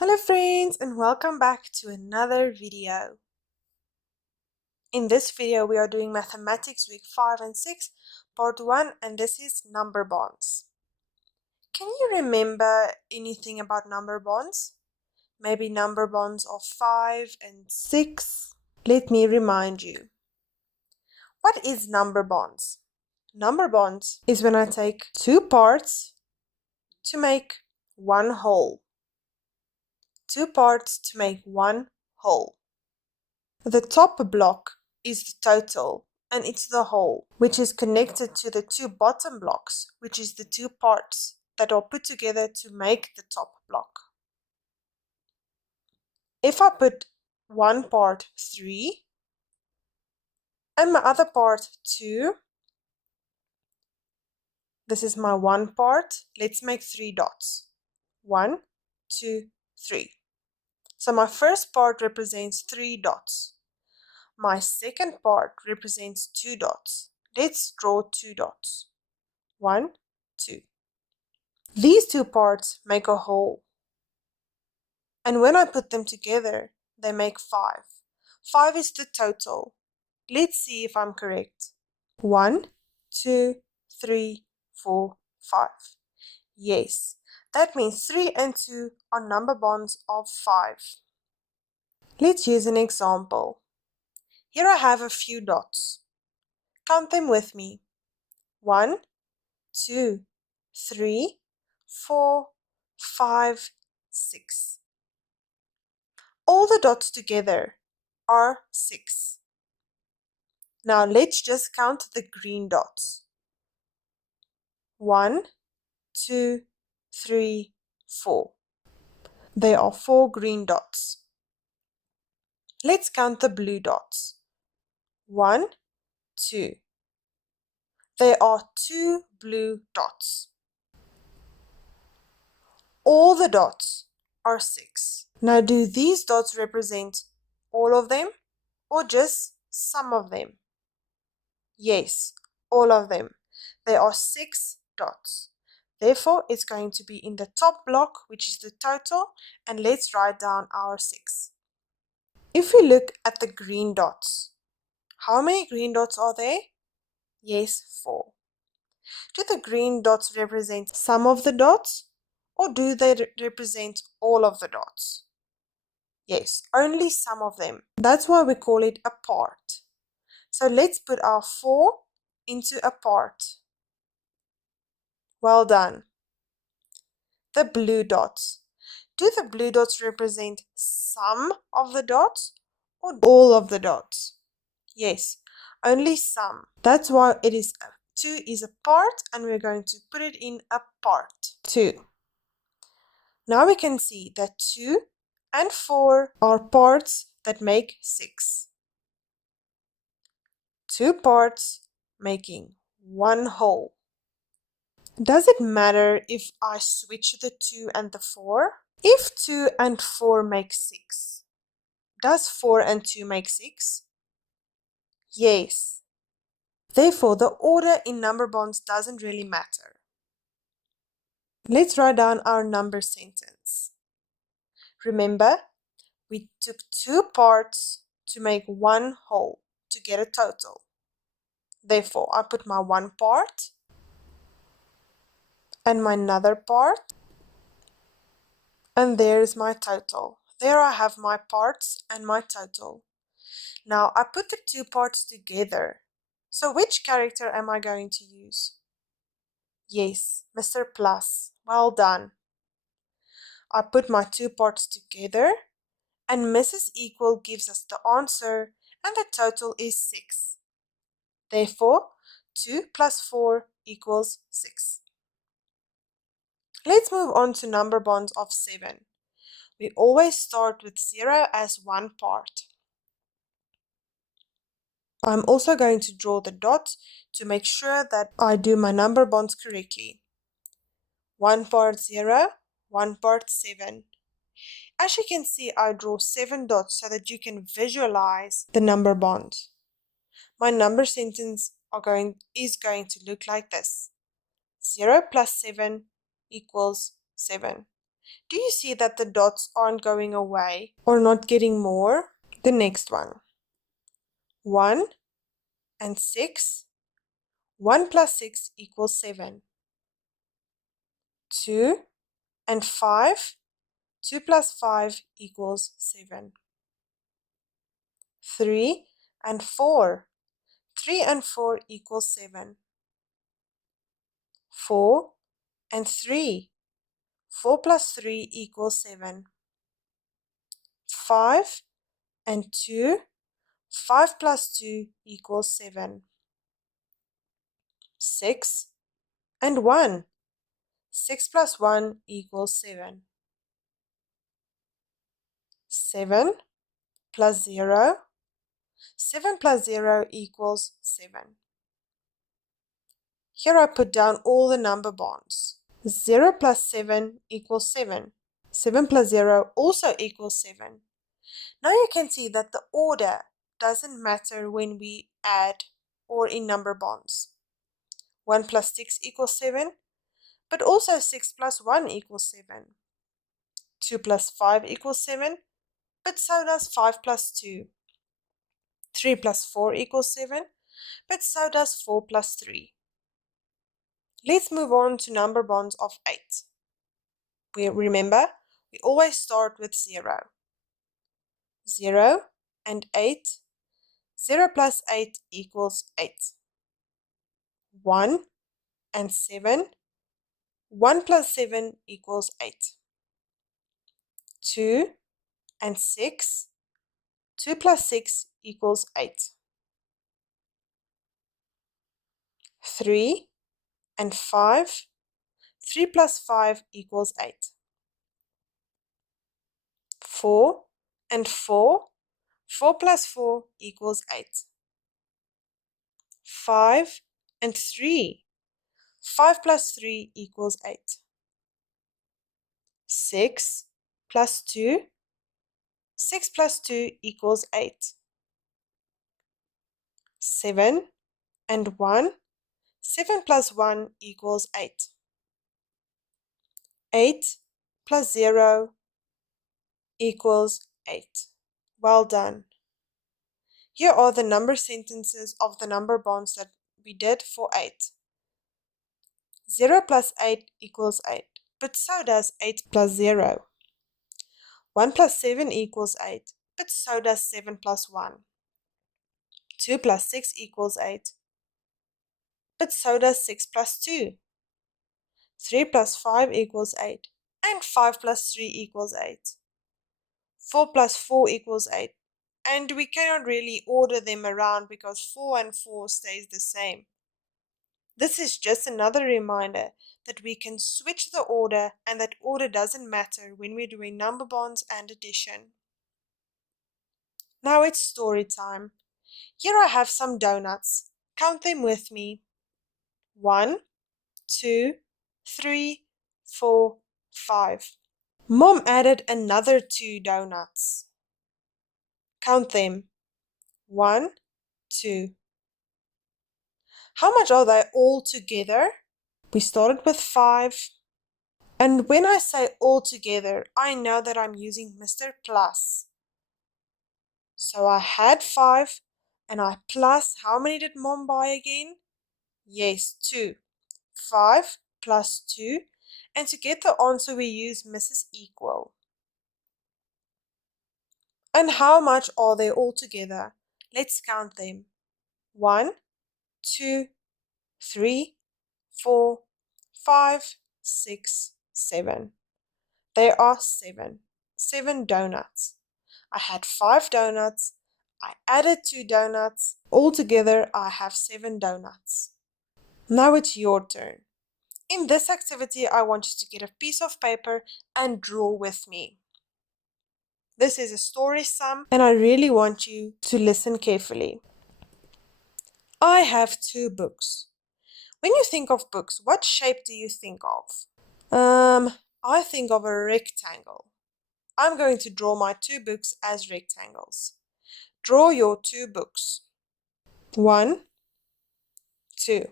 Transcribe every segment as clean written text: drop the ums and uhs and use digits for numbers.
Hello friends and welcome back to another video. In this video we are doing Mathematics week 5 and 6 part 1 and this is number bonds. Can you remember anything about number bonds? Maybe number bonds of 5 and 6? Let me remind you. What is number bonds? Number bonds is when I take two parts to make one whole. Two parts to make one whole. The top block is the total and it's the whole, which is connected to the two bottom blocks, which is the two parts that are put together to make the top block. If I put one part 3 and my other part 2, this is my one part, let's make 3 dots. 1, 2, 3. So my first part represents 3 dots. My second part represents 2 dots. Let's draw 2 dots. 1, 2. These two parts make a whole. And when I put them together, they make 5. 5 is the total. Let's see if I'm correct. 1, 2, 3, 4, 5. Yes, that means 3 and 2 are number bonds of 5. Let's use an example. Here I have a few dots. Count them with me. 1, 2, 3, 4, 5, 6. All the dots together are 6. Now let's just count the green dots. 1, 2, 3, 4. There are 4 green dots. Let's count the blue dots. 1, 2. There are 2 blue dots. All the dots are 6. Now do these dots represent all of them or just some of them? Yes, all of them. There are 6 dots. Therefore, it's going to be in the top block, which is the total, and let's write down our 6. If we look at the green dots, how many green dots are there? Yes, 4. Do the green dots represent some of the dots, or do they represent all of the dots? Yes, only some of them. That's why we call it a part. So let's put our 4 into a part. Well done. The blue dots. Do the blue dots represent some of the dots or all of the dots? Yes, only some. That's why 2 is a part and we're going to put it in a part 2. Now we can see that 2 and 4 are parts that make 6. 2 parts making one whole. Does it matter if I switch the 2 and the 4? If 2 and 4 make 6, does 4 and 2 make 6? Yes. Therefore, the order in number bonds doesn't really matter. Let's write down our number sentence. Remember, we took 2 parts to make one whole to get a total. Therefore, I put my one part and my another part, and there is my total. There I have my parts and my total. Now I put the 2 parts together. So which character am I going to use? Yes, Mr. Plus. Well done. I put my 2 parts together and Mrs. Equal gives us the answer and the total is 6. Therefore, 2 plus 4 equals 6. Let's move on to number bonds of 7. We always start with 0 as one part. I'm also going to draw the dots to make sure that I do my number bonds correctly. 1 part 0, 1 part 7. As you can see, I draw 7 dots so that you can visualize the number bond. My number sentence is going to look like this. 0 plus 7 equals 7. Do you see that the dots aren't going away or not getting more? The next one. 1 and 6. 1 plus 6 equals 7. 2 and 5. 2 plus 5 equals 7. 3 and 4. 3 and 4 equals 7. 4 and 3. 4 plus 3 equals 7. 5 and 2. 5 plus 2 equals 7. 6 and 1. 6 plus 1 equals 7. 7 plus 0. 7 plus 0 equals 7. Here I put down all the number bonds. 0 plus 7 equals 7. 7 plus 0 also equals 7. Now you can see that the order doesn't matter when we add or in number bonds. 1 plus 6 equals 7, but also 6 plus 1 equals 7. 2 plus 5 equals 7, but so does 5 plus 2. 3 plus 4 equals 7, but so does 4 plus 3. Let's move on to number bonds of 8. Remember, we always start with 0. 0 and 8. 0 plus 8 equals 8. 1 and 7. 1 plus 7 equals 8. 2 and 6. 2 plus 6 equals 8. 3 and 5. 3 plus 5 equals 8. 4 and 4. 4 plus 4 equals 8. 5 and 3. 5 plus 3 equals 8. 6 plus 2. 6 plus 2 equals 8. 7 and 1. 7 plus 1 equals 8. 8 plus 0 equals 8. Well done. Here are the number sentences of the number bonds that we did for 8. 0 plus 8 equals 8, but so does 8 plus 0. 1 plus 7 equals 8, but so does 7 plus 1. 2 plus 6 equals 8, but so does 6 plus 2. 3 plus 5 equals 8, and 5 plus 3 equals 8. 4 plus 4 equals 8, and we cannot really order them around because 4 and 4 stays the same. This is just another reminder that we can switch the order and that order doesn't matter when we're doing number bonds and addition. Now it's story time. Here I have some donuts. Count them with me. 1, 2, 3, 4, 5. Mom added another 2 donuts. Count them. 1, 2. How much are they all together? We started with 5. And when I say all together, I know that I'm using Mr. Plus. So I had 5 and I plus, how many did Mom buy again? Yes, 2. 5 plus 2. And to get the answer, we use Mrs. Equal. And how much are they all together? Let's count them. 1, 2, 3, 4, 5, 6, 7. There are 7. 7 donuts. I had 5 donuts. I added 2 donuts. Altogether, I have 7 donuts. Now it's your turn. In this activity, I want you to get a piece of paper and draw with me. This is a story sum, and I really want you to listen carefully. I have 2 books. When you think of books, what shape do you think of? I think of a rectangle. I'm going to draw my 2 books as rectangles. Draw your 2 books. 1, 2.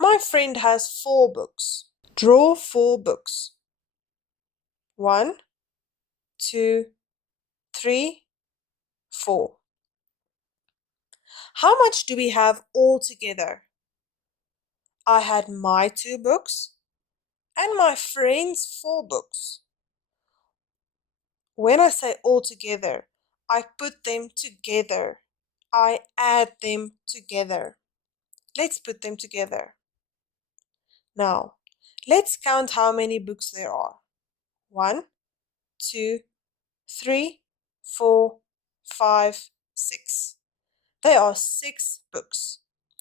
My friend has 4 books. Draw 4 books. 1, 2, 3, 4. How much do we have all together? I had my 2 books and my friend's 4 books. When I say all together, I put them together. I add them together. Let's put them together. Now, let's count how many books there are. 1, 2, 3, 4, 5, 6. There are 6 books.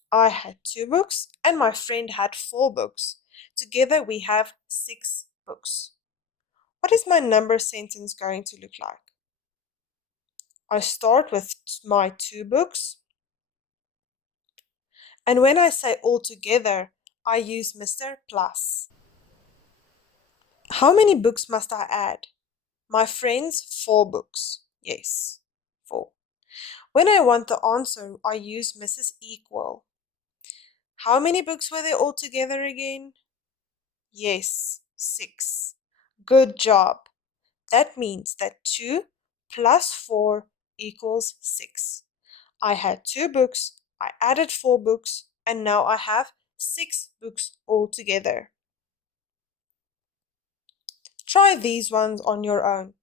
I had 2 books and my friend had 4 books. Together we have 6 books. What is my number sentence going to look like? I start with my 2 books, and when I say all together, I use Mr. Plus. How many books must I add? My friend's 4 books. Yes, 4. When I want the answer, I use Mrs. Equal. How many books were there all together again? Yes, 6. Good job. That means that 2 plus 4 equals 6. I had 2 books, I added 4 books, and now I have 6 books altogether. Try these ones on your own.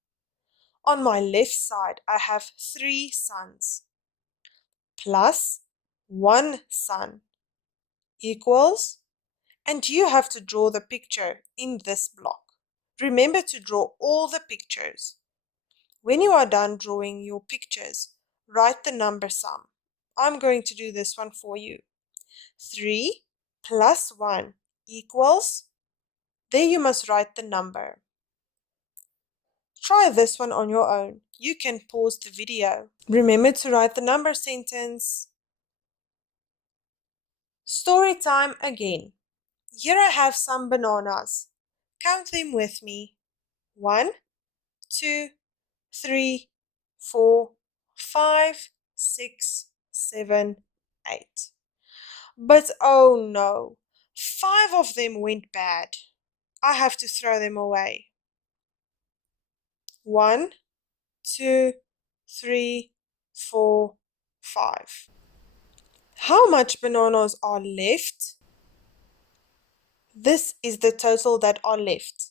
On my left side, I have 3 sons plus 1 son equals, and you have to draw the picture in this block. Remember to draw all the pictures. When you are done drawing your pictures, write the number sum. I'm going to do this one for you. 3 plus 1 equals, there you must write the number. Try this one on your own. You can pause the video. Remember to write the number sentence. Story time again. Here I have some bananas. Count them with me. 1, 2, 3, 4, 5, 6, 7, 8. But oh no, 5 of them went bad. I have to throw them away. 1, 2, 3, 4, 5. How much bananas are left? This is the total that are left.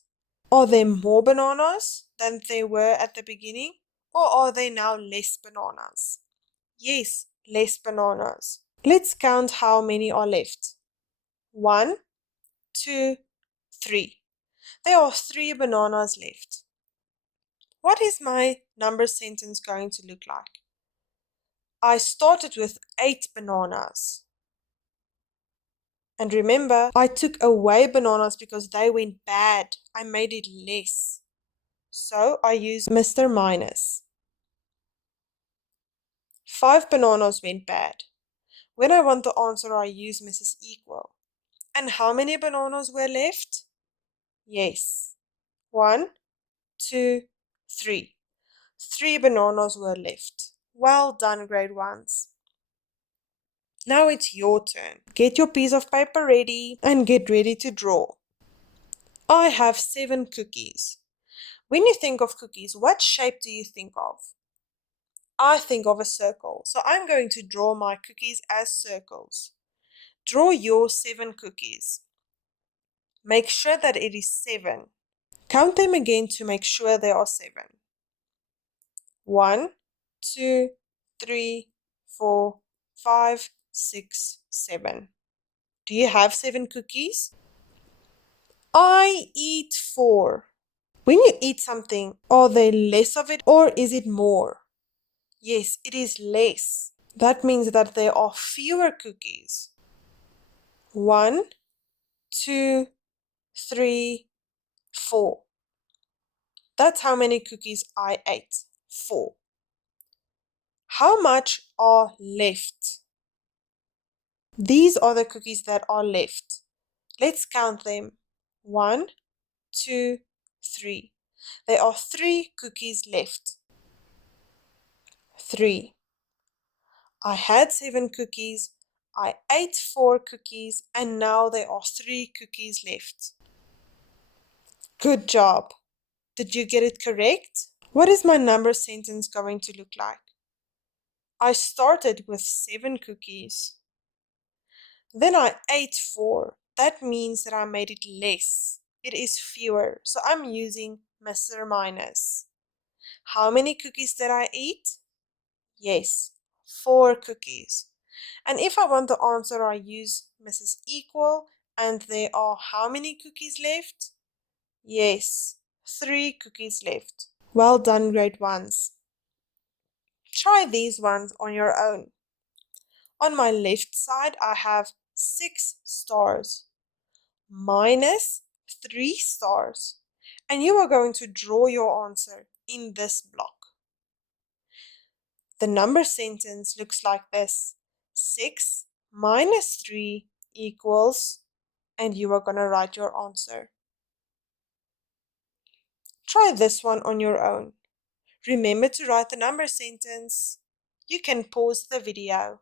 Are there more bananas than there were at the beginning, or are there now less bananas? Yes, less bananas. Let's count how many are left. 1, 2, 3. There are 3 bananas left. What is my number sentence going to look like? I started with 8 bananas. And remember, I took away bananas because they went bad. I made it less. So I use Mr. Minus. 5 bananas went bad. When I want the answer, I use Mrs. Equal. And how many bananas were left? Yes. 1, 2, 3. 3 bananas were left. Well done, grade 1s. Now it's your turn. Get your piece of paper ready and get ready to draw. I have 7 cookies. When you think of cookies, what shape do you think of? I think of a circle, so I'm going to draw my cookies as circles. Draw your 7 cookies. Make sure that it is 7. Count them again to make sure there are 7. 1, 2, 3, 4, 5, 6, 7. Do you have 7 cookies? I eat 4. When you eat something, are there less of it or is it more? Yes, it is less. That means that there are fewer cookies. 1, 2, 3, 4. That's how many cookies I ate. 4. How much are left? These are the cookies that are left. Let's count them. 1, 2, 3. There are 3 cookies left. 3. I had 7 cookies. I ate 4 cookies and now there are 3 cookies left. Good job. Did you get it correct? What is my number sentence going to look like? I started with 7 cookies. Then I ate 4. That means that I made it less. It is fewer, so I'm using Mr. Minus. How many cookies did I eat? Yes, 4 cookies. And if I want the answer, I use Mrs. Equal, and there are how many cookies left? Yes, 3 cookies left. Well done, grade 1s. Try these ones on your own. On my left side, I have 6 stars minus 3 stars. And you are going to draw your answer in this block. The number sentence looks like this. 6 minus 3 equals, and you are going to write your answer. Try this one on your own. Remember to write the number sentence. You can pause the video.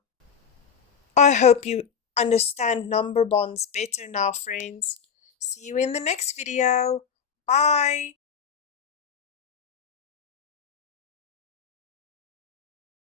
I hope you understand number bonds better now, friends. See you in the next video. Bye.